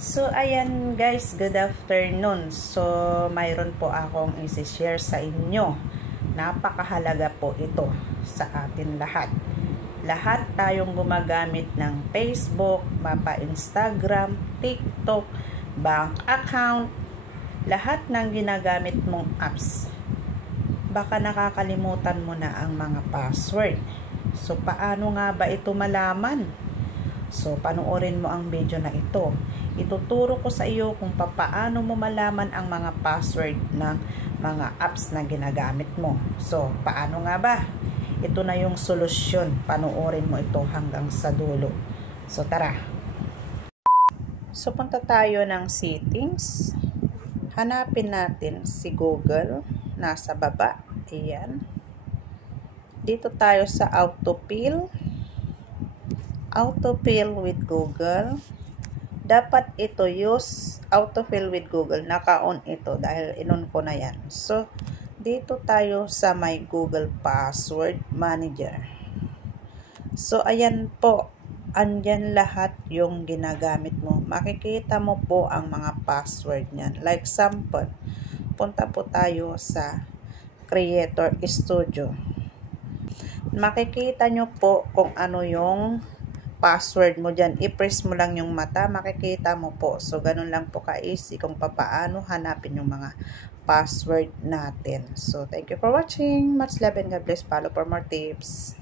So, ayan guys, good afternoon. So, mayroon po akong isi-share sa inyo. Napakahalaga po ito sa atin lahat. Lahat tayong gumagamit ng Facebook, Instagram, TikTok, bank account, lahat ng ginagamit mong apps. Baka nakakalimutan mo na ang mga password. So, paano nga ba ito malaman? So, panoorin mo ang video na ito. Ituturo ko sa iyo kung paano mo malaman ang mga password ng mga apps na ginagamit mo. So, paano nga ba? Ito na yung solusyon. Panoorin mo ito hanggang sa dulo. So, tara. So, punta tayo ng settings. Hanapin natin si Google. Nasa baba. Ayan. Dito tayo sa autofill. Autofill with Google. Dapat ito use autofill with Google. Naka-on ito dahil in-on ko na yan. So, dito tayo sa my Google Password Manager. So, ayan po. Andyan lahat yung ginagamit mo. Makikita mo po ang mga password niyan. Like sample, punta po tayo sa Creator Studio. Makikita nyo po kung ano yung password mo dyan. I-press mo lang yung mata, makikita mo po. So, ganun lang po ka-easy kung paano hanapin yung mga password natin. So, thank you for watching. Much love and God bless. Follow for more tips.